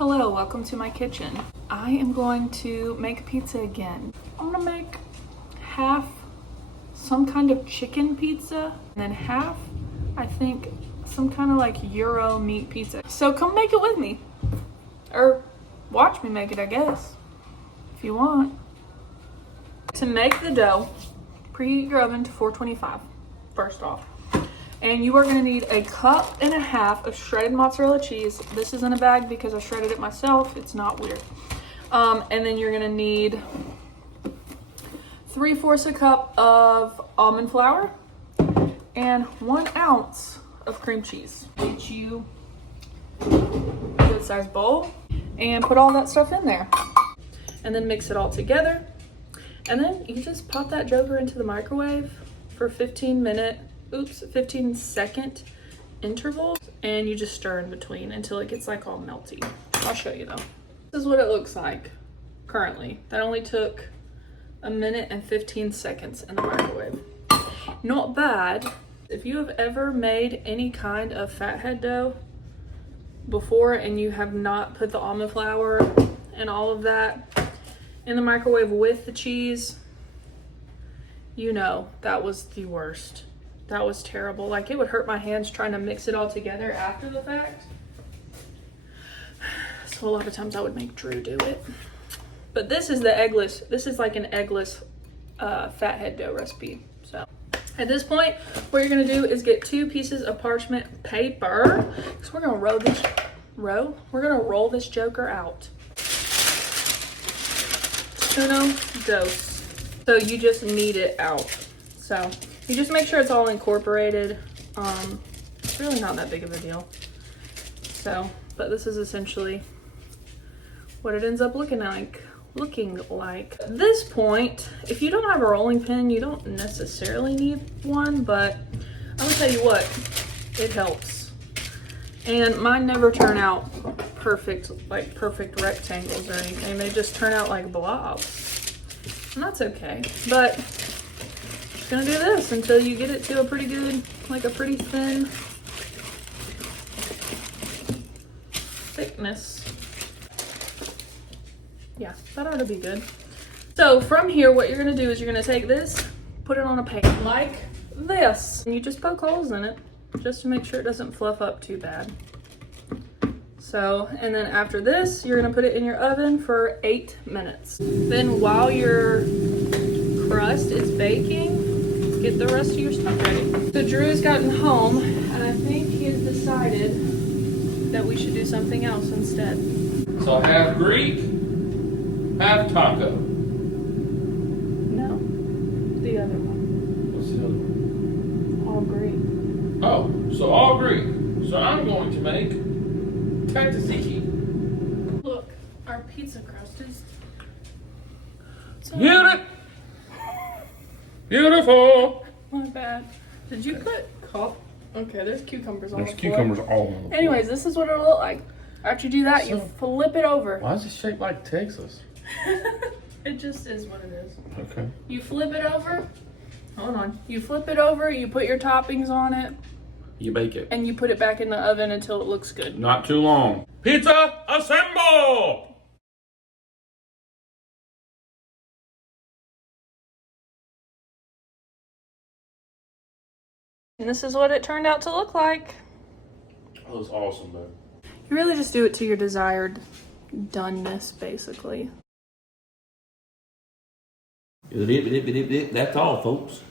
Hello, welcome to my kitchen. I am going to make pizza again. I'm gonna make half some kind of chicken pizza and then half, I think, some kind of like Euro meat pizza. So come make it with me. Or watch me make it, I guess, if you want. To make the dough, preheat your oven to 425, first off. And you are gonna need 1.5 cups of shredded mozzarella cheese. This is in a bag because I shredded it myself. It's not weird. And then you're gonna need 3/4 cup of almond flour and 1 ounce of cream cheese. Get you a good sized bowl and put all that stuff in there. And then mix it all together. And then you just pop that joker into the microwave for 15-second intervals, and you just stir in between until it gets like all melty. I'll show you though. This is what it looks like currently. That only took 1 minute and 15 seconds in the microwave. Not bad. If you have ever made any kind of fathead dough before and you have not put the almond flour and all of that in the microwave with the cheese, you know that was the worst. That was terrible. Like, it would hurt my hands trying to mix it all together after the fact. So a lot of times I would make Drew do it. But this is the eggless. This is like an eggless fathead dough recipe. So at this point, what you're gonna do is get 2 pieces of parchment paper. Because we're gonna roll this joker out. Uno, dos. So you just knead it out. So you just make sure it's all incorporated. It's really not that big of a deal. So, but this is essentially what it ends up looking like. At this point, if you don't have a rolling pin, you don't necessarily need one, but I'm gonna tell you what, it helps. And mine never turn out perfect rectangles or anything. They just turn out like blobs. And that's okay. But gonna do this until you get it to a pretty good, like a pretty thin thickness. Yeah, that ought to be good. So from here, what you're gonna do is you're gonna take this, put it on a pan like this, and you just poke holes in it just to make sure it doesn't fluff up too bad. So, and then after this, you're gonna put it in your oven for 8 minutes. Then while your crust is baking, get the rest of your stuff ready. So Drew's gotten home, and I think he has decided that we should do something else instead. So half Greek, half taco. No, the other one. What's the other one? All Greek. Oh, so all Greek. So I'm going to make tzatziki. Look, our pizza crust is so Beautiful. my bad. Did you put Okay, there's cucumbers on the floor. There's cucumbers all on the floor. Anyways, this is what it'll look like. After you do that, you flip it over. Why is it shaped like Texas? It just is what it is. Okay. You flip it over. Hold on. You flip it over, you put your toppings on it, You bake it. and you put it back in the oven until it looks good. Not too long. Pizza, assemble! And this is what it turned out to look like. That was awesome, though. You really just do it to your desired doneness, basically. That's all, folks.